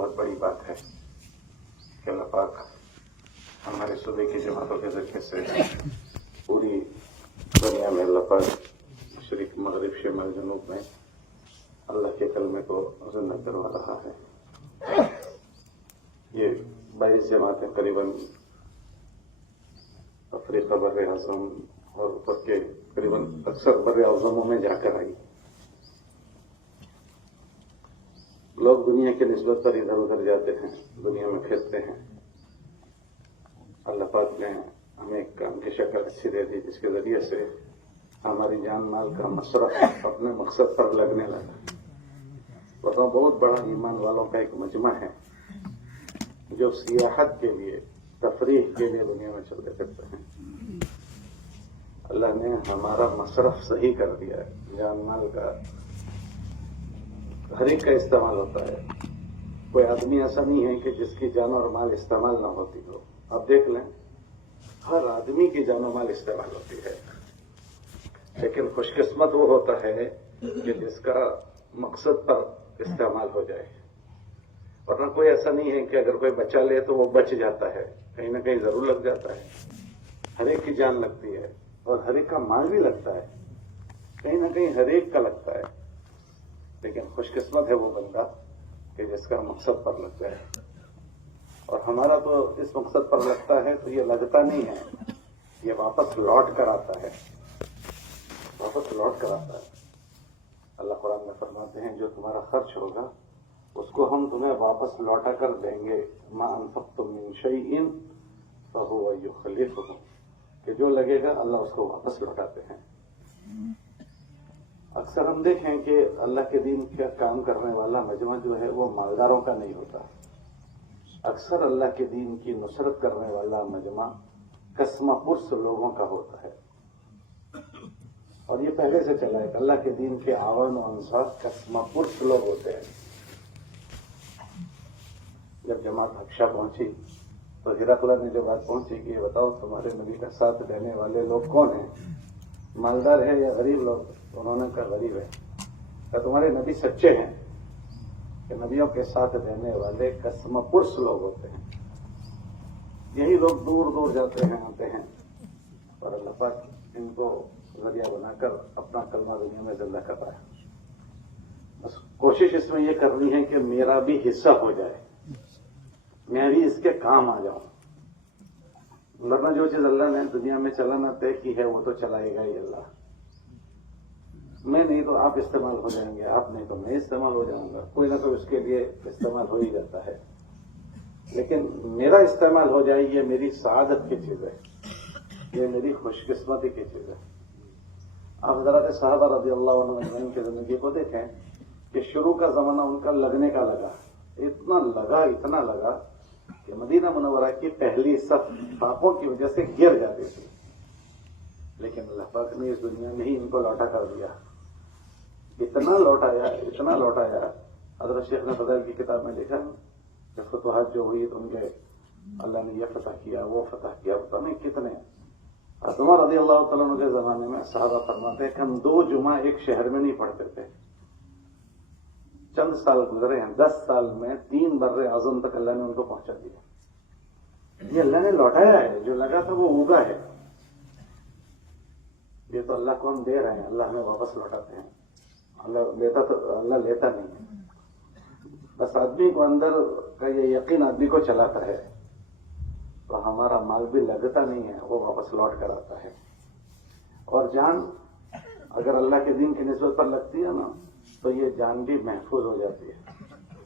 بہت بڑی بات ہے کہ اللہ پاک ہمارے صوبے کی جماعتوں کے ذریعے سے پوری دنیا میں اللہ پاک مشرق مغرب شمال جنوب میں اللہ کے کلمے کو زندہ کروا رہا ہے۔ یہ 22 جماعتیں قریباً افریقہ بر اعظم اور اوپر کے قریباً اکثر بر اعظموں میں جا کر آئی۔ لوگ دنیا کے نسبت پر ادھر ادھر جاتے ہیں، دنیا میں پھرتے ہیں۔ اللہ پاک نے ہمیں ایک کام کی شکل اچھی دے دی جس کے ذریعے سے ہماری جان مال کا مصرف اپنے مقصد پر لگنے لگا۔ بتاؤ، بہت بڑا ایمان والوں کا ایک مجمع ہے جو سیاحت کے لیے، تفریح کے لیے دنیا میں چلتے پھرتے ہیں۔ اللہ نے ہمارا مصرف صحیح کر دیا ہے، جان مال کا ہر ایک کا استعمال ہوتا ہے۔ کوئی آدمی ایسا نہیں ہے کہ جس کی جان اور مال استعمال نہ ہوتی ہو۔ آپ دیکھ لیں، ہر آدمی کی جان و مال استعمال ہوتی ہے، لیکن خوش قسمت وہ ہوتا ہے کہ جس کا مقصد پر استعمال ہو جائے۔ ورنہ کوئی ایسا نہیں ہے کہ اگر کوئی بچا لے تو وہ بچ جاتا ہے، کہیں نہ کہیں ضرور لگ جاتا ہے۔ ہر ایک کی جان لگتی ہے اور ہر ایک کا مال بھی لگتا ہے، کہیں نہ کہیں ہر ایک کا لگتا ہے، لیکن خوش قسمت ہے وہ بندہ کہ جس کا مقصد پر لگ جائے۔ اور ہمارا تو اس مقصد پر لگتا ہے تو یہ لگتا نہیں ہے، یہ واپس لوٹ کر آتا ہے، واپس لوٹ کر آتا ہے۔ اللہ قرآن میں فرماتے ہیں جو تمہارا خرچ ہوگا اس کو ہم تمہیں واپس لوٹا کر دیں گے۔ ما انفقتم من شیء فهو یخلفہ، کہ جو لگے گا اللہ اس کو واپس لوٹاتے ہیں۔ اکثر ہم دیکھیں کہ اللہ کے دین کا کام کرنے والا مجمع جو ہے وہ مالداروں کا نہیں ہوتا۔ اکثر اللہ کے دین کی نصرت کرنے والا مجمع قسمہ پرس لوگوں کا ہوتا ہے، اور یہ پہلے سے چلا ہے کہ اللہ کے دین کے عوام و انصار قسمہ پرس لوگ ہوتے ہیں۔ جب جماعت حبشہ پہنچی تو ہرقل نے جو بات پہنچی کہ یہ بتاؤ تمہارے نبی کا ساتھ دینے والے لوگ کون ہیں، مالدار ہیں یا غریب لوگ؟ انہوں نے کہا غریب ہے۔ کہ تمہارے نبی سچے ہیں کہ نبیوں کے ساتھ دینے والے قسم پرس لوگ ہوتے ہیں، یہی لوگ دور دور جاتے ہیں آتے ہیں، اور اللہ پاک ان کو ذریعہ بنا کر اپنا کلمہ دنیا میں زندہ کر رہا ہے۔ بس کوشش اس میں یہ کرنی ہے کہ میرا بھی حصہ ہو جائے، میں بھی اس کے کام آ جاؤں، ورنہ جو چیز اللہ نے دنیا میں چلانا طے کی ہے وہ تو چلائے گا ہی اللہ۔ میں نہیں تو آپ استعمال ہو جائیں گے، آپ نہیں تو میں استعمال ہو جاؤں گا، کوئی نہ کوئی اس کے لیے استعمال ہو ہی جاتا ہے، لیکن میرا استعمال ہو جائے یہ میری سعادت کی چیز ہے، یہ میری خوش قسمتی کی چیز ہے۔ آپ حضرات صحابہ رضی اللہ عنہ اجمعین کی زندگی کو دیکھیں کہ شروع کا زمانہ ان کا لگنے کا لگا، اتنا لگا کہ مدینہ منورہ کی پہلی صف پاپوں کی وجہ سے گر جاتی تھی، لیکن اللہ پاک نے اس دنیا میں ہی ان کو لوٹا کر دیا۔ اتنا لوٹایا، حضرت شیخ نے فضائل کی کتاب میں لکھا کہ فتوحات جو ہوئی تو ان کے اللہ نے یہ فتح کیا وہ فتح کیا، پتہ نہیں کتنے۔ عمر رضی اللہ تعالیٰ عنہ کے زمانے میں صحابہ فرماتے ہیں کہ ہم 2 جمعہ ایک شہر میں نہیں پڑھتے تھے، چند سال گزرے ہیں، 10 سال میں 3 بر اعظم تک اللہ نے ان کو پہنچا دیا۔ یہ اللہ نے لوٹایا ہے، جو لگا تھا وہ اگا ہے۔ یہ تو اللہ کو ہم دے رہے ہیں، اللہ ہمیں واپس لوٹاتے ہیں، اللہ لیتا نہیں ہے۔ بس آدمی کو اندر کا یہ یقین آدمی کو چلاتا ہے تو ہمارا مال بھی لگتا نہیں ہے، وہ واپس لوٹ کر آتا ہے۔ اور جان اگر اللہ کے دین کی نسبت پر لگتی ہے نا تو یہ جان بھی محفوظ ہو جاتی ہے۔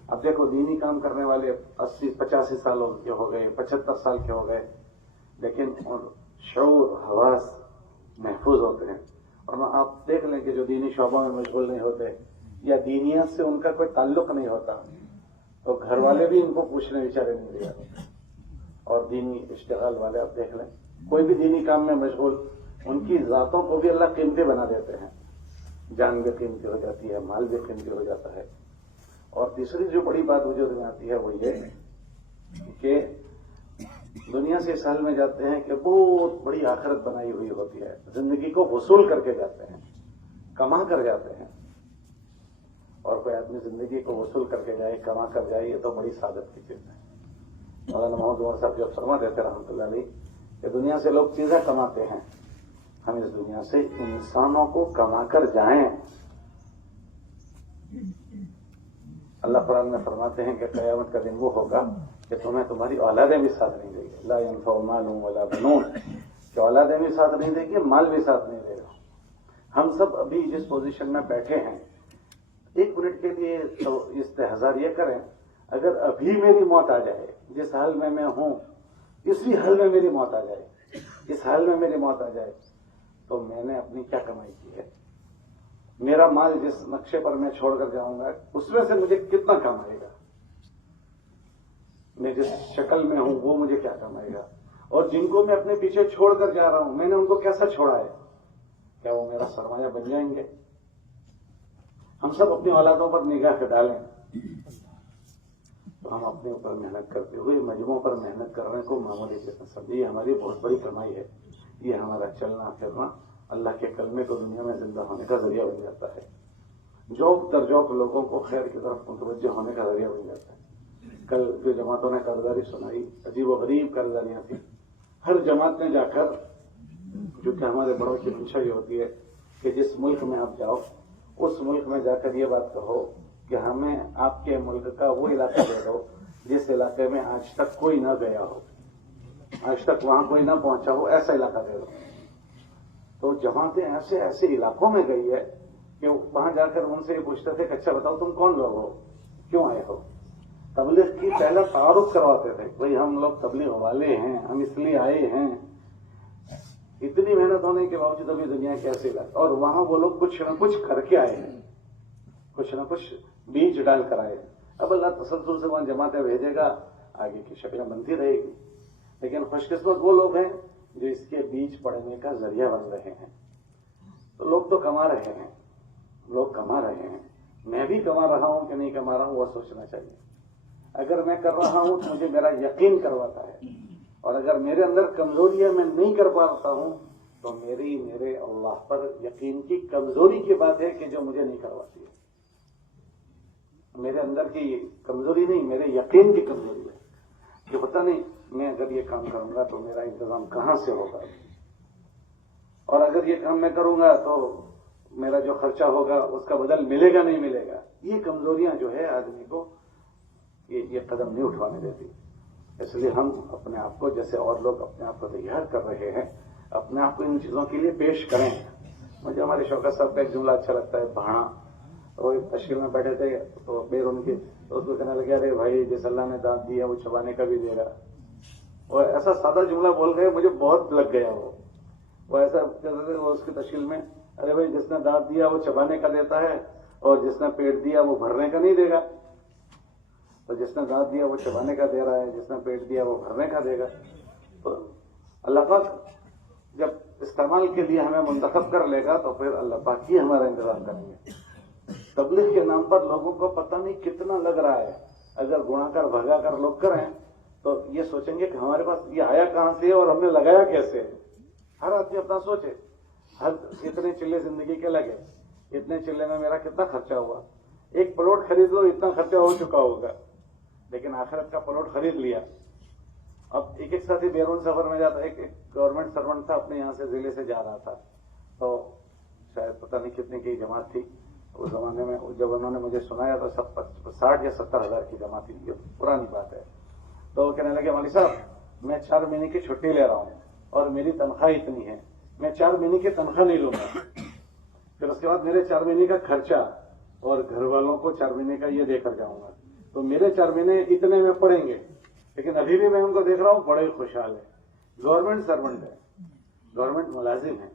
اب دیکھو دینی کام کرنے والے 80-85 سال کے ہو گئے، 75 سال کے ہو گئے، لیکن شعور حواس محفوظ ہوتے ہیں۔ اور آپ دیکھ لیں کہ جو دینی شعبوں میں مشغول نہیں ہوتے یا دینیت سے ان کا کوئی تعلق نہیں ہوتا تو گھر والے بھی ان کو پوچھنے بیچارے نہیں دیا، اور دینی اشتغال والے آپ دیکھ لیں کوئی بھی دینی کام میں مشغول، ان کی ذاتوں کو بھی اللہ قیمتی بنا دیتے ہیں، جان بھی قیمتی ہو جاتی ہے، مال بھی قیمتی ہو جاتا ہے۔ اور تیسری جو بڑی بات وجود میں آتی ہے وہ یہ کہ دنیا سے اس حال میں جاتے ہیں کہ بہت بڑی آخرت بنائی ہوئی ہوتی ہے، زندگی کو وصول کر کے جاتے ہیں، کما کر جاتے ہیں، اور کوئی آدمی زندگی کو وصول کر کے جائے, کما کر جائے, یہ تو بڑی سعادت کی چیز ہے. مولانا محمد عمر صاحب جو فرما دیتے رحمۃ اللہ علیہ کہ دنیا سے لوگ چیزیں کماتے ہیں, ہم اس دنیا سے انسانوں کو کما کر جائیں. اللہ قرآن میں فرماتے ہیں کہ قیامت کا دن وہ ہوگا کہ تمہیں تمہاری اولادیں بھی ساتھ نہیں دے گی. لا ينفع مال ولا بنون, کہ اولادیں بھی ساتھ نہیں دے گی, مال بھی ساتھ نہیں دے گا. ہم سب ابھی جس پوزیشن میں بیٹھے ہیں, ایک منٹ کے لیے تو استحضار یہ کریں, اگر ابھی میری موت آ جائے, جس حال میں میں ہوں اسی حال میں میری موت آ جائے, اس حال میں میری موت آ جائے, تو میں نے اپنی کیا کمائی کی ہے؟ میرا مال جس نقشے پر میں چھوڑ کر جاؤں گا اس میں سے مجھے کتنا کام آئے گا؟ میں جس شکل میں ہوں وہ مجھے کیا کمائے گا؟ اور جن کو میں اپنے پیچھے چھوڑ کر جا رہا ہوں, میں نے ان کو کیسا چھوڑا ہے؟ کیا وہ میرا سرمایہ بن جائیں گے؟ ہم سب اپنی اولادوں پر نگاہ کے ڈالیں تو ہم اپنے اوپر محنت کرتے ہوئے مجموعوں پر محنت کرنے کو معمولی قسم سمجھیں. یہ ہماری بہت بڑی کمائی ہے. یہ ہمارا چلنا پھرنا اللہ کے کلمے کو دنیا میں زندہ ہونے کا ذریعہ بن جاتا ہے. جوک در جوک لوگوں کو خیر کی طرف متوجہ ہونے کا ذریعہ بن جاتا ہے. کل جو جماعتوں نے قرضداری سنائی, عجیب و غریب قرضداریاں تھیں. ہر جماعت نے جا کر, جو کہ ہمارے بڑوں کی منشا یہ ہوتی ہے کہ جس ملک میں آپ جاؤ اس ملک میں جا کر یہ بات کہو کہ ہمیں آپ کے ملک کا وہ علاقہ دے دو جس علاقے میں آج تک کوئی نہ گیا ہو, آج تک وہاں کوئی نہ پہنچا ہو, ایسا علاقہ دے دو. تو جماعتیں ایسے ایسے علاقوں میں گئی ہے کہ وہاں جا کر ان سے یہ پوچھتے تھے کہ اچھا بتاؤ تم کون لوگ ہو, کیوں آئے ہو؟ تبلیغ کی پہلا تعارف کرواتے تھے, بھائی ہم لوگ تبلیغ والے ہیں, ہم اس لیے آئے ہیں. اتنی محنت ہونے کے باوجود ابھی دنیا کیسے لگ, اور وہاں وہ لوگ کچھ نہ کچھ کر کے آئے ہیں, کچھ نہ کچھ بیج ڈال کر آئے. اب اللہ تسلسل سے وہاں جماعتیں بھیجے گا, آگے کی شکلیں بنتی رہے گی. لیکن خوش قسمت وہ لوگ ہیں جو اس کے بیج پڑنے کا ذریعہ بن رہے ہیں. تو لوگ تو کما رہے ہیں, لوگ کما رہے ہیں. میں بھی کما رہا ہوں کہ نہیں کما رہا ہوں وہ سوچنا چاہیے. اگر میں کر رہا ہوں تو مجھے میرا یقین کرواتا ہے, اور اگر میرے اندر کمزوری ہے میں نہیں کر پاتا ہوں تو میرے اللہ پر یقین کی کمزوری کی بات ہے کہ جو مجھے نہیں کرواتی ہے. میرے اندر کی کمزوری نہیں, میرے یقین کی کمزوری ہے کہ پتہ نہیں میں اگر یہ کام کروں گا تو میرا انتظام کہاں سے ہوگا, اور اگر یہ کام میں کروں گا تو میرا جو خرچہ ہوگا اس کا بدل ملے گا نہیں ملے گا. یہ کمزوریاں جو ہے آدمی کو یہ قدم نہیں اٹھوانے دیتی. اس لیے ہم اپنے آپ کو, جیسے اور لوگ اپنے آپ کو تیار کر رہے ہیں, اپنے آپ کو ان چیزوں کے لیے پیش کریں. مجھے ہمارے شوکت صاحب کا ایک جملہ اچھا لگتا ہے, بھانا. وہ ایک تشکیل میں بیٹھے تھے تو پھر ان کی تو اس کو کہنے لگے, ارے بھائی جس اللہ نے دانت دیا وہ چبانے کا بھی دے گا. اور ایسا سادہ جملہ بول گئے, مجھے بہت لگ گیا. وہ ایسا کہتے تھے وہ اس کی تشکیل میں, ارے بھائی جس نے دانت دیا وہ چبانے کا دیتا ہے, اور جس نے پیٹ دیا وہ بھرنے کا نہیں دے گا. تو جس نے دانت دیا وہ چبانے کا دے رہا ہے, جس نے پیٹ دیا وہ بھرنے کا دے گا. تو اللہ پاک جب استعمال کے لیے ہمیں منتخب کر لے گا تو پھر اللہ پاک ہی ہمارا انتظام کریں گے. تبلیغ کے نام پر لوگوں کو پتہ نہیں کتنا لگ رہا ہے. اگر گناہ کر بھگا کر لوگ کریں تو یہ سوچیں گے کہ ہمارے پاس یہ آیا کہاں سے اور ہم نے لگایا کیسے. ہر آدمی اپنا سوچے, ہر اتنے چلے زندگی کے لگے, اتنے چلے میں میرا کتنا خرچہ ہوا. ایک پلاٹ خرید لو اتنا خرچہ ہو چکا ہوگا, لیکن آخرت کا پلاٹ خرید لیا. اب ایک ساتھی بیرون سفر میں جاتا, ایک گورنمنٹ سرونٹ تھا, اپنے یہاں سے ضلع سے جا رہا تھا, تو شاید پتہ نہیں کتنے کی جماعت تھی اس زمانے میں. جب انہوں نے مجھے سنایا تو 60 یا 70 ہزار کی جماعت تھی, یہ پرانی بات ہے. تو وہ کہنے لگے, مولوی صاحب میں 4 مہینے کی چھٹی لے رہا ہوں اور میری تنخواہ اتنی ہے, میں 4 مہینے کی تنخواہ نہیں لوں گا. پھر اس کے بعد میرے 4 مہینے کا خرچہ اور گھر والوں کو 4 مہینے کا یہ دے کر جاؤں گا, تو میرے 4 مہینے اتنے میں پڑیں گے. لیکن ابھی بھی میں ان کو دیکھ رہا ہوں بڑے خوشحال ہے, گورنمنٹ سرونٹ ہے, گورنمنٹ ملازم ہے,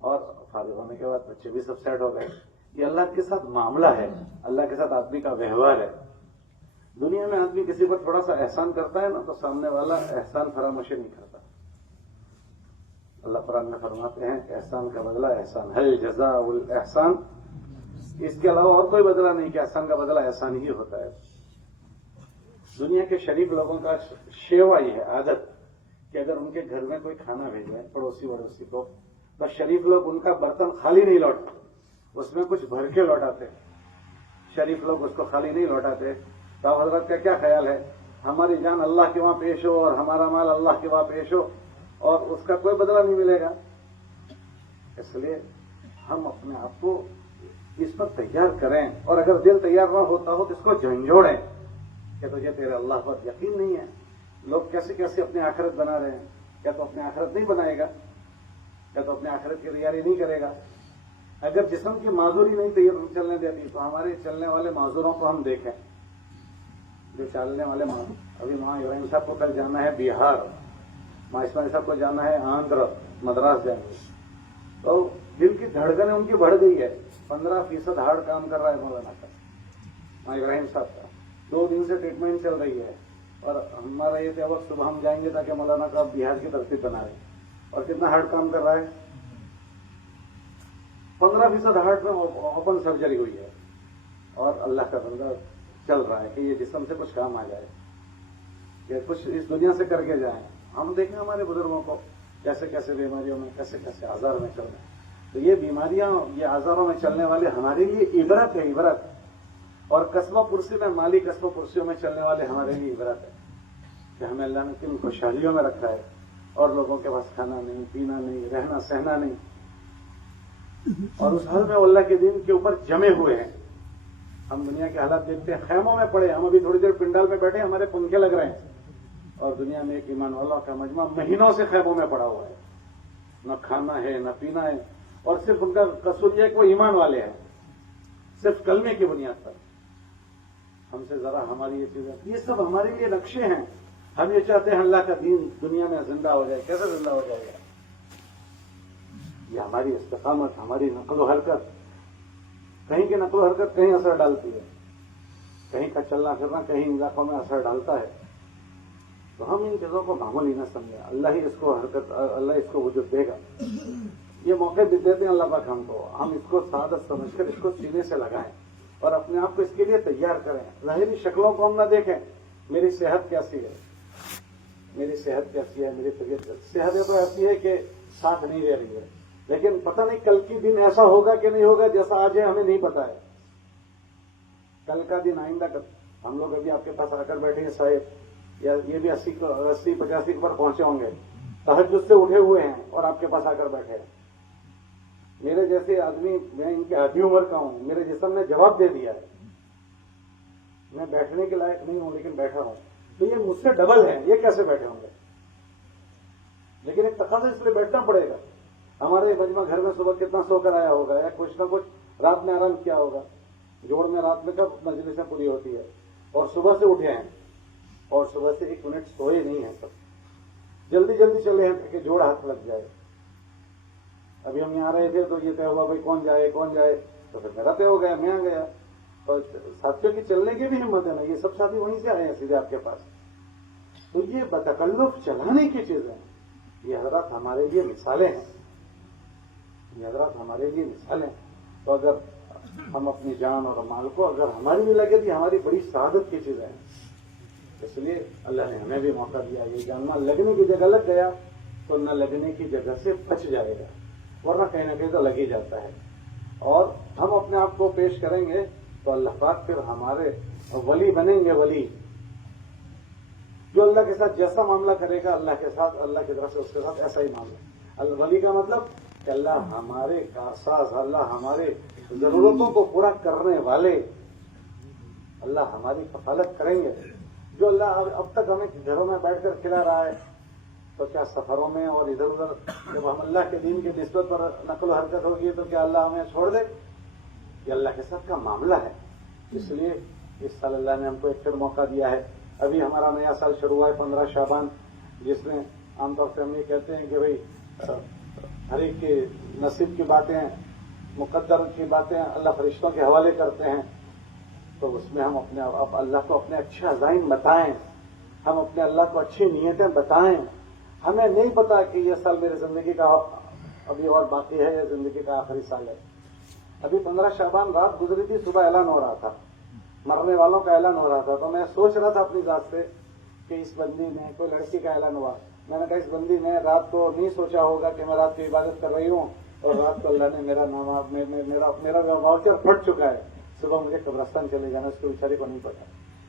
اور فارغ ہونے کے بعد بچے بھی سب سیٹ ہو گئے. یہ اللہ کے ساتھ معاملہ ہے, اللہ کے ساتھ آدمی کا ویوہار ہے. دنیا میں آدمی کسی پر تھوڑا سا احسان کرتا ہے نا تو سامنے والا احسان فراموشی نہیں کرتا. اللہ قرآن میں فرماتے ہیں کہ احسان کا بدلہ احسان, هل جزاء الاحسان, اس کے علاوہ اور کوئی بدلہ نہیں کہ احسان کا بدلہ احسان ہی ہوتا ہے. دنیا کے شریف لوگوں کا شیوا یہ ہے, عادت, کہ اگر ان کے گھر میں کوئی کھانا بھیجے پڑوسی وڑوسی کو تو شریف لوگ ان کا برتن خالی نہیں لوٹتے, اس میں کچھ بھر کے لوٹاتے. شریف لوگ اس کو خالی نہیں لوٹاتے. تو آپ حضرت کا کیا خیال ہے؟ ہماری جان اللہ کے وہاں پیش ہو اور ہمارا مال اللہ کے وہاں پیش ہو اور اس کا کوئی بدلہ نہیں ملے گا. اس لیے ہم اپنے آپ کو اس پر تیار کریں، اور اگر دل تیار نہ ہوتا ہو تو اس کو جھنجھوڑیں کہ تجھے تیرے اللہ پر یقین نہیں ہے. لوگ کیسے کیسے اپنی آخرت بنا رہے ہیں. کیا تو اپنی آخرت نہیں بنائے گا؟ کیا تو اپنی آخرت کی تیاری نہیں کرے گا؟ اگر جسم کی معذوری نہیں چلنے دیتی تو ہمارے چلنے والے معذوروں کو ہم دیکھیں، جو چلنے والے معذور. ابھی ماں ابراہیم صاحب کو کل جانا ہے بہار، ماں اسماعیل صاحب کو جانا ہے آندھرا، مدراس جائیں گے. تو دل کی دھڑکنیں ان کی بڑھ گئی ہے. 15% ہارڈ کام کر رہا ہے مولانا کا، ماں ابراہیم صاحب کا. 2 دن سے ٹریٹمنٹ چل رہی ہے، اور ہمارا یہ تھا وقت صبح ہم جائیں گے تاکہ مولانا کا بہار کی ترتیب بنا رہے. اور کتنا ہارڈ کام کر رہا ہے؟ 15% ہارٹ میں اوپن سرجری ہوئی ہے، اور اللہ کا بندہ چل رہا ہے کہ یہ جسم سے کچھ کام آ جائے، کہ کچھ اس دنیا سے کر کے جائیں. ہم دیکھیں ہمارے بزرگوں کو کیسے کیسے بیماریوں میں، کیسے کیسے آزار میں چل رہے ہیں. تو یہ بیماریاں، یہ آزاروں میں چلنے والے ہمارے لیے عبرت ہے، عبرت. اور قصبہ پرسی میں، مالی قصبہ پرسیوں میں چلنے والے ہمارے لیے عبرت ہے کہ ہمیں اللہ نے کن خوشحالیوں میں رکھا ہے، اور لوگوں کے پاس کھانا نہیں، پینا نہیں، رہنا سہنا نہیں، اور اس حال میں اللہ کے دین کے اوپر جمے ہوئے ہیں. ہم دنیا کے حالات دیکھتے ہیں، خیموں میں پڑے. ہم ابھی تھوڑی دیر پنڈال میں بیٹھے، ہمارے پنکھے لگ رہے ہیں، اور دنیا میں ایک ایمان والوں کا مجمع مہینوں سے خیموں میں پڑا ہوا ہے. نہ کھانا ہے، نہ پینا ہے، اور صرف ان کا قصور یہ ہے کہ وہ ایمان والے ہیں، صرف کلمے کی بنیاد پر. ہم سے ذرا ہماری یہ چیزیں، یہ سب ہمارے لیے نقشے ہیں. ہم یہ چاہتے ہیں اللہ کا دین دنیا میں زندہ ہو جائے. کیسے زندہ ہو جائے گا؟ یہ ہماری استقامت، ہماری نقل و حرکت. کہیں کی نقل و حرکت کہیں اثر ڈالتی ہے، کہیں کا چلنا پھرنا کہیں علاقوں میں اثر ڈالتا ہے. تو ہم ان چیزوں کو معمولی نہ سمجھیں. اللہ ہی اس کو حرکت، اللہ اس کو وجود دے گا. یہ موقع دیتے ہیں اللہ پاک ہم کو. ہم اس کو سعادت سمجھ کر اس کو سینے سے لگائیں اور اپنے آپ کو اس کے لیے تیار کریں. ظاہری شکلوں کو ہم نہ دیکھیں. میری صحت کیسی ہے، میری صحت کیسی ہے، میری طبیعت صحت تو ایسی ہے کہ ساتھ نہیں دے رہی ہے، لیکن پتہ نہیں کل کی دن ایسا ہوگا کہ نہیں ہوگا جیسا آج ہے، ہمیں نہیں پتا ہے. کل کا دن آئندہ ہم لوگ ابھی آپ کے پاس آ کر بیٹھے ہیں صاحب، یا یہ بھی 80-85 پر پہنچے ہوں گے، تہجد سے اٹھے ہوئے ہیں اور آپ کے پاس آ کر بیٹھے ہیں. میرے جیسے آدمی، میں ان کی آدھی عمر کا ہوں، میرے جسم نے جواب دے دیا ہے، میں بیٹھنے کے لائق نہیں ہوں لیکن بیٹھا ہوں. تو یہ مجھ سے ڈبل ہے، یہ کیسے بیٹھے ہوں گے؟ لیکن ایک تقاضا اس لیے بیٹھنا پڑے گا. ہمارے مجمع گھر میں صبح کتنا سو کر آیا ہوگا، یا کچھ نہ کچھ رات میں آرام کیا ہوگا. جوڑ میں رات میں کب مجلسیں پوری ہوتی ہے، اور صبح سے اٹھے ہیں، اور صبح سے 1 منٹ سوئے نہیں ہیں. سب جلدی جلدی چلے ہیں کہ جوڑ ہاتھ لگ جائے. ابھی ہم یہاں رہے تھے تو یہ طے ہوا بھائی کون جائے کون جائے، تو پھر میرا طے ہو گیا، میں آ گیا. اور ساتھیوں کی چلنے کی بھی ہمت ہے نا، یہ سب ساتھی وہیں سے آئے ہیں سیدھے آپ کے پاس. تو یہ بتکلف چلانے کی چیزیں ہیں. یہ حضرات ہمارے لیے مثالیں ہیں، یہ حضرات ہمارے لیے مثالیں. تو اگر ہم اپنی جان اور مال کو اگر ہماری بھی لگے تو ہماری بڑی سعادت کی چیزیں ہیں. اس لیے اللہ نے ہمیں بھی موقع دیا. یہ جاننا لگنے کی جگہ لگ گیا تو نہ لگنے کی جگہ سے بچ جائے گا، ورنہ کہیں نہ کہیں تو لگ ہی جاتا ہے. اور ہم اپنے آپ کو پیش کریں گے تو اللہ پاک پھر ہمارے ولی بنیں گے. ولی جو اللہ کے ساتھ جیسا معاملہ کرے گا، اللہ کے ساتھ، اللہ کی طرف سے اس کے ساتھ ایسا ہی معاملہ. ولی کا مطلب کہ اللہ ہمارے کارساز، اللہ ہمارے ضرورتوں کو پورا کرنے والے، اللہ ہماری کفالت کریں گے. جو اللہ اب تک ہمیں گھروں میں بیٹھ کر کھلا رہا ہے، تو کیا سفروں میں اور ادھر ادھر جب ہم اللہ کے دین کی نسبت پر نقل و حرکت ہوگی تو کیا اللہ ہمیں چھوڑ دے؟ یہ اللہ کے ساتھ کا معاملہ ہے. اس لیے اس سال اللہ نے ہم کو ایک پھر موقع دیا ہے. ابھی ہمارا نیا سال شروع ہوا ہے 15 شعبان، جس میں عام طور سے ہم یہ کہتے ہیں کہ بھئی ہر ایک کے نصیب کی باتیں، مقدر کی باتیں اللہ فرشتوں کے حوالے کرتے ہیں. تو اس میں ہم اپنے اللہ کو اپنے اچھے عزائم بتائیں، ہم اپنے اللہ کو اچھی نیتیں بتائیں. ہمیں نہیں پتا کہ یہ سال میری زندگی کا ابھی اور باقی ہے، یہ زندگی کا آخری سال ہے. ابھی 15 شعبان رات گزری تھی، صبح اعلان ہو رہا تھا، مرنے والوں کا اعلان ہو رہا تھا. تو میں سوچ رہا تھا اپنی ذات سے کہ اس بندی نے، کوئی لڑکی کا اعلان ہوا، میں نے کہا اس بندی نے رات کو نہیں سوچا ہوگا کہ میں رات کی عبادت کر رہی ہوں، اور رات کو اللہ نے میرا واؤچر پھٹ چکا ہے. صبح مجھے قبرستان چلے جانا، اس کو بیچارے کو نہیں پتا.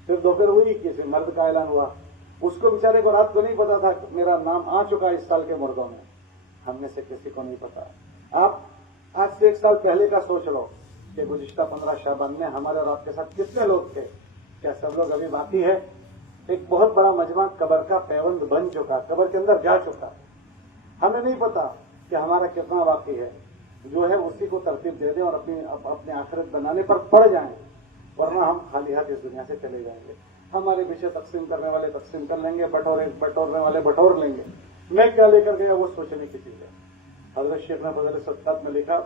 پھر دوپہر ہوئی کسی مرد کا اعلان ہوا، اس کو بیچارے کو رات کو نہیں پتا تھا کہ میرا نام آ چکا ہے اس سال کے مردوں میں. ہم میں سے کسی کو نہیں پتا. آپ آج سے 1 سال پہلے کا سوچ لو کہ گزشتہ 15 شعبان میں ہمارے اور آپ کے ساتھ کتنے لوگ تھے. کیا سب لوگ ابھی باقی ہے؟ ایک بہت بڑا مجمع قبر کا پیوند بن چکا، قبر کے اندر جا چکا. ہمیں نہیں پتا کہ ہمارا کتنا باقی ہے. جو ہے اسی کو ترتیب دے دیں اور اپنے آخرت بنانے پر پڑ جائیں، ورنہ ہم خالی ہاتھ اس دنیا سے چلے جائیں گے. ہمارے پیچھے تقسیم کرنے والے تقسیم کر لیں گے، بٹورنے والے بٹور لیں گے. میں کیا لے کر گیا وہ سوچنے کی چیز ہے. حضرت شیخ نے فضل صدقات میں لکھا،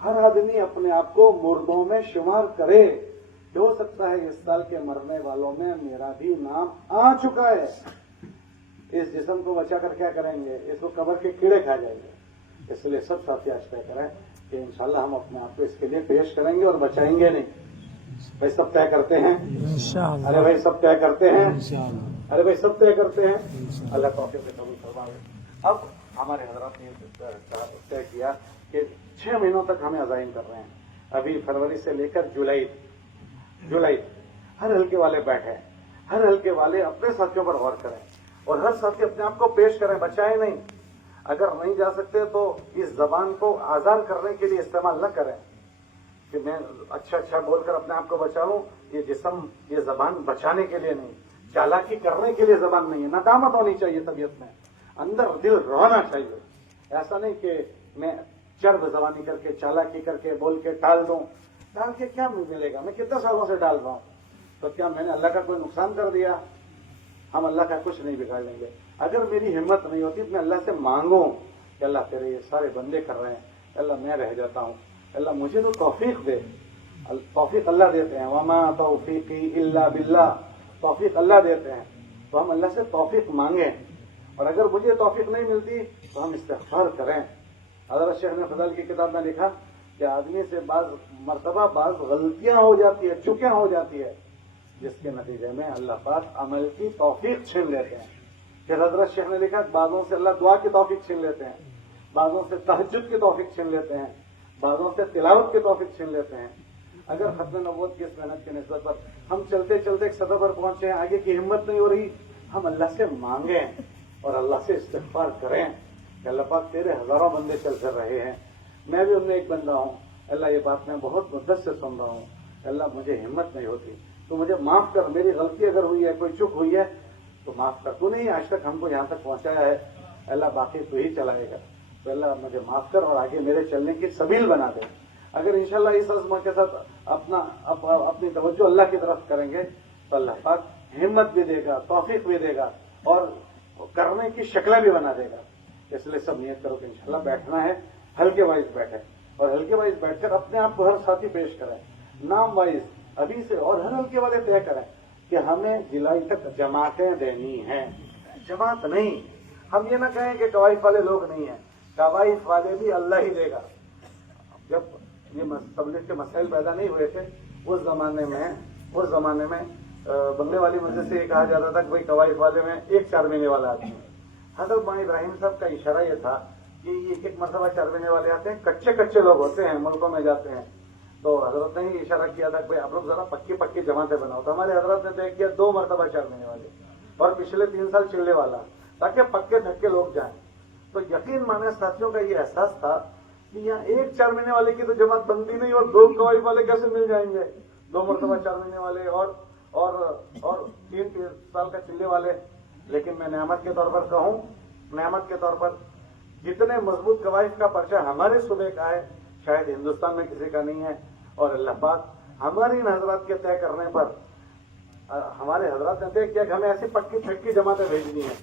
ہر آدمی اپنے آپ کو مردوں میں شمار کرے. ہو سکتا ہے اس سال کے مرنے والوں میں میرا بھی نام آ چکا ہے. اس جسم کو بچا کر کیا کریں گے؟ اس کو قبر کے کیڑے کھا جائیں گے. اس لیے سب ساتھی آج طے کریں کہ انشاءاللہ ہم اپنے آپ کو اس کے لیے پیش کریں گے اور بچائیں گے نہیں. بھائی سب طے کرتے ہیں؟ ارے بھائی سب طے کرتے ہیں؟ ارے بھائی سب طے کرتے ہیں؟ اللہ توفیق سے قبول فرمائے. اب ہمارے حضرات نے طے کیا کہ 6 مہینوں تک ہمیں عزائم کر رہے ہیں. ابھی فروری سے لے کر جولائی ہر حلقے والے بیٹھے، ہر حلقے والے اپنے ساتھیوں پر غور کریں اور ہر ساتھی اپنے آپ کو پیش کریں، بچائیں نہیں. اگر نہیں جا سکتے تو اس زبان کو آزاد کرنے کے لیے استعمال نہ کریں کہ میں اچھا بول کر اپنے آپ کو بچاؤں. یہ جسم، یہ زبان بچانے کے لیے نہیں، چالاکی کرنے کے لیے زبان نہیں ہے. ندامت ہونی چاہیے طبیعت میں، اندر دل رونا چاہیے. ایسا نہیں کہ میں چرب زبانی کر کے چالاکی کر کے بول کے ٹال دوں. ٹال کے کیا ملے گا؟ میں کتنے سالوں سے ڈال رہا ہوں، تو کیا میں نے اللہ کا کوئی نقصان کر دیا؟ ہم اللہ کا کچھ نہیں بگاڑ لیں گے. اگر میری ہمت نہیں ہوتی تو میں اللہ سے مانگوں کہ اللہ تیرے یہ سارے بندے کر رہے ہیں، اللہ میں رہ جاتا ہوں، اللہ مجھے تو توفیق دے. توفیق اللہ دیتے ہیں، وما توفیقی الا باللہ. توفیق اللہ دیتے ہیں تو ہم اللہ سے توفیق مانگیں. اور اگر مجھے توفیق نہیں ملتی تو ہم استغفار کریں. حضرت شیخ نے فضل کی کتاب میں لکھا کہ آدمی سے بعض مرتبہ بعض غلطیاں ہو جاتی ہے، چوکیاں ہو جاتی ہے، جس کے نتیجے میں اللہ پاک عمل کی توفیق چھین لیتے ہیں. پھر حضرت شیخ نے لکھا کہ بعضوں سے اللہ دعا کی توفیق چھین لیتے ہیں، بعضوں سے تہجد کی توفیق چھین لیتے ہیں، بعضوں سے تلاوت کی توفیق چھین لیتے ہیں. اگر ختم نبوت کی اس محنت کی نسبت پر ہم چلتے چلتے ایک سطح پر پہنچے ہیں، آگے کی ہمت نہیں ہو رہی، ہم اللہ سے مانگیں اور اللہ سے استغفار کریں کہ اللہ پاک تیرے ہزاروں بندے چل کر رہے ہیں، میں بھی ان میں ایک بندہ ہوں. اللہ یہ بات میں بہت مدت سے سن رہا ہوں، اللہ مجھے ہمت نہیں ہوتی، تو مجھے معاف کر. میری غلطی اگر ہوئی ہے، کوئی چک ہوئی ہے تو معاف کر. تو نہیں آج تک ہم کو یہاں تک پہنچایا ہے، اللہ باقی تو ہی چلائے گا. تو اللہ مجھے معاف کر اور آگے میرے چلنے کی سبیل بنا دے. اگر انشاءاللہ اس عزم کے ساتھ اپنی توجہ اللہ کی طرف کریں گے تو اللہ پاک ہمت بھی دے گا، توفیق بھی دے گا اور کرنے کی شکلیں بھی بنا دے گا. اس لیے سب نیت کرو کہ انشاءاللہ بیٹھنا ہے، حلقے وائز بیٹھے اور حلقے وائز بیٹھ کر اپنے آپ کو ہر ساتھی پیش کریں، نام وائز ابھی سے. اور ہر حلقے والے طے کریں کہ ہمیں جولائی تک جماعتیں دینی ہیں. جماعت نہیں، ہم یہ نہ کہیں کہ قوائف والے لوگ نہیں ہیں، قوائف والے بھی اللہ ہی دے گا. جب یہ تبلیغ کے مسائل پیدا نہیں ہوئے تھے اس زمانے میں بنگلے والی مسجد سے یہ کہا جاتا تھا کہ بھائی قوائف والے میں ایک 4 مہینے والا آدمی ہے. حضرت مولانا ابراہیم صاحب کا اشارہ یہ تھا کہ یہ ایک مرتبہ 4 مہینے والے آتے ہیں، کچے لوگ ہوتے ہیں، ملکوں میں جاتے ہیں. تو حضرت نے یہ اشارہ کیا تھا کہ بھائی آپ لوگ ذرا پکی جماعتیں بناؤ. تو ہمارے حضرت نے طے کیا 2 مرتبہ 4 مہینے والے اور پچھلے 3 سال چلے والا، تاکہ پکے تھکے لوگ جائیں. تو یقین مانے ساتھیوں کا یہ احساس تھا کہ یہاں ایک 4 مہینے والے کی تو جماعت بنتی نہیں اور 2 قوائف والے کیسے مل جائیں گے؟ 2 مرتبہ 4 مہینے والے اور 3 سال کا چلے والے. لیکن میں نعمت کے طور پر کہوں، نعمت کے طور پر جتنے مضبوط قوائف کا پرچہ ہمارے صوبے کا ہے شاید ہندوستان میں کسی کا نہیں ہے. اور اللہ پاک ہماری ان حضرات کے طے کرنے پر، ہمارے حضرات نے طے کیا کہ ہمیں ایسی پکی جماعتیں بھیجنی ہیں.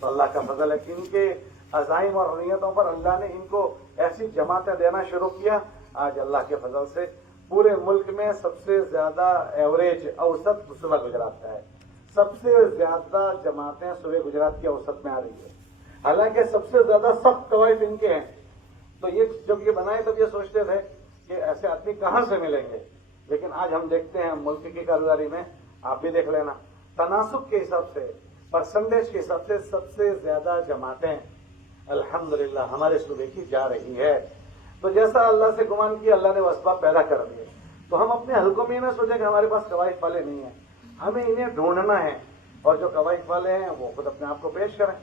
تو اللہ کا فضل ہے کہ ان کے عزائم اور نیتوں پر اللہ نے ان کو ایسی جماعتیں دینا شروع کیا. آج اللہ کے فضل سے پورے ملک میں سب سے زیادہ ایوریج اوسط صوبہ گجرات کا ہے. سب سے زیادہ جماعتیں صوبہ گجرات کی اوسط میں آ رہی ہے. حالانکہ سب سے زیادہ سخت قوائف ان کے ہیں. تو یہ جب یہ بنائے تب یہ سوچتے تھے کہ ایسے آدمی کہاں سے ملیں گے. لیکن آج ہم دیکھتے ہیں ملک کی کارگزاری میں، آپ بھی دیکھ لینا، تناسب کے حساب سے، پرسنٹیج کے حساب سے سب سے زیادہ جماعتیں الحمدللہ ہمارے صوبے کی جا رہی ہے. تو جیسا اللہ سے گمان کیا اللہ نے وہ اسباب پیدا کر دیے. تو ہم اپنے حلقوں میں یہ نہ سوچیں کہ ہمارے پاس قوائف والے نہیں ہیں، ہمیں انہیں ڈھونڈنا ہے، اور جو قوائف والے ہیں وہ خود اپنے آپ کو پیش کریں۔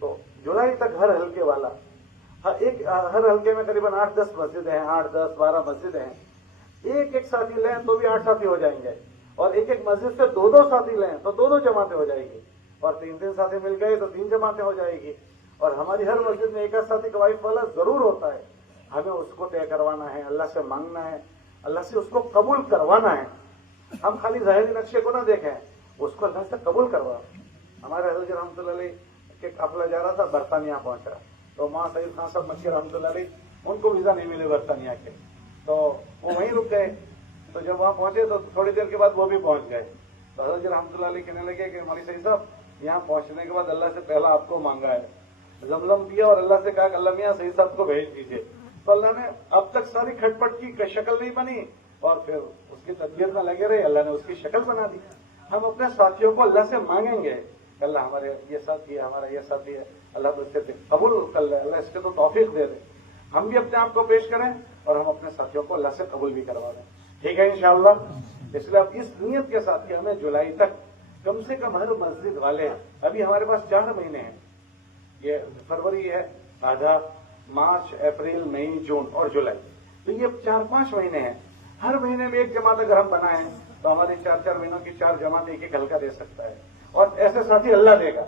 تو جولائی تک ہر حلقے والا، ہر حلقے میں قریباً 8-10 مسجدیں ہیں، 8-10-12 مسجدیں ہیں، ایک ساتھی لیں تو بھی 8 ساتھی ہو جائیں گے، اور ایک مسجد سے 2 ساتھی لیں تو 2 جماعتیں ہو جائیں گی، اور 3 ساتھی مل گئے تو 3 جماعتیں ہو جائے گی، اور ہماری ہر مسجد میں ایک ساتھی قوائف والا ضرور ہوتا ہے۔ ہمیں اس کو طے کروانا ہے، اللہ سے مانگنا ہے، اللہ سے اس کو قبول کروانا ہے۔ ہم خالی ظاہری نقشے کو نہ دیکھیں، اس کو اللہ سے قبول کروا۔ ہمارے حضرت رحمۃ اللہ علیہ کے قافلہ جا رہا تھا، برطانیہ پہنچا، تو وہاں سید خان صاحب مکی رحمۃ اللہ علیہ، ان کو ویزا نہیں ملے برطانیہ کے، تو وہ وہیں رک گئے۔ تو جب وہاں پہنچے تو تھوڑی دیر کے بعد وہ بھی پہنچ گئے، تو حضرت رحمۃ اللہ علیہ کہنے لگے کہ مولوی سعید صاحب، یہاں پہنچنے کے بعد اللہ سے پہلا آپ کو مانگا ہے، زمزم پیا اور اللہ سے کہا کہ اللہ میاں سعید صاحب کو بھیج دیجیے، تو اللہ نے اب تک ساری کھٹ پٹ کی شکل نہیں بنی، اور پھر اس کی تدبیر میں لگے رہے، اللہ نے اس کی شکل بنا دی۔ ہم اپنے ساتھیوں کو اللہ سے مانگیں گے کہ اللہ ہمارے یہ ساتھی ہے، ہمارا یہ ساتھی ہے، اللہ تو اس سے قبول کر لے، اللہ اس کے تو توفیق دے دے۔ ہم بھی اپنے آپ کو پیش کریں اور ہم اپنے ساتھیوں کو اللہ سے قبول بھی کروا دیں، ٹھیک ہے انشاءاللہ۔ اس لیے اب اس نیت کے ساتھ کہ ہمیں جولائی تک کم سے کم ہر مسجد والے، ابھی ہمارے پاس 4 مہینے ہیں، یہ فروری ہے آدھا، مارچ، اپریل، مئی، جون اور جولائی، تو یہ 4-5 مہینے ہیں۔ ہر مہینے میں ایک جماعت اگر ہم بنائیں تو ہماری 4 مہینوں کی 4 جماعت ایک حلقہ دے سکتا ہے، اور ایسے ساتھی اللہ دے گا۔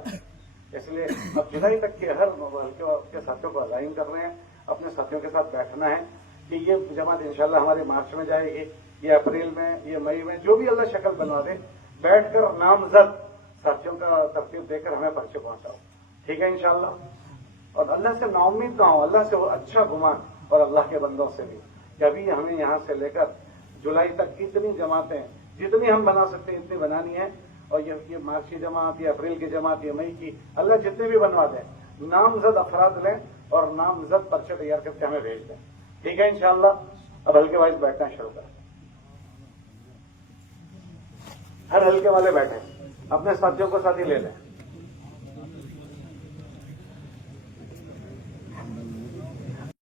اس لیے اب جولائی تک کے ہر حلقے کے ساتھیوں کو الائن کر رہے ہیں، اپنے ساتھیوں کے ساتھ بیٹھنا ہے کہ یہ جماعت انشاءاللہ ہماری مارچ میں جائے گی، یہ اپریل میں، یہ مئی میں، جو بھی اللہ شکل بنوا دے، بیٹھ کر نامزد ساتھیوں کا ترتیب دے کر ہمیں پرچے پہنچاؤ، ٹھیک ہے انشاءاللہ۔ اور اللہ سے نا امید نہ ہو، اللہ سے وہ اچھا گمان، اور اللہ کے بندوں سے بھی، کہ ابھی ہمیں یہاں سے لے کر جولائی تک اتنی جماعتیں جتنی ہم بنا سکتے ہیں اتنی بنانی ہے، اور یہ مارچ کی جماعت، یہ اپریل کی جماعت، یہ مئی کی، اللہ جتنے بھی بنوا دیں، نامزد افراد لیں اور نامزد پرچے تیار کر کے ہمیں بھیج دیں، ٹھیک ہے انشاءاللہ۔ اب ہلکے وائز بیٹھنا شروع کریں، ہر ہلکے والے بیٹھیں، اپنے ساتھیوں کو ساتھی لے لیں۔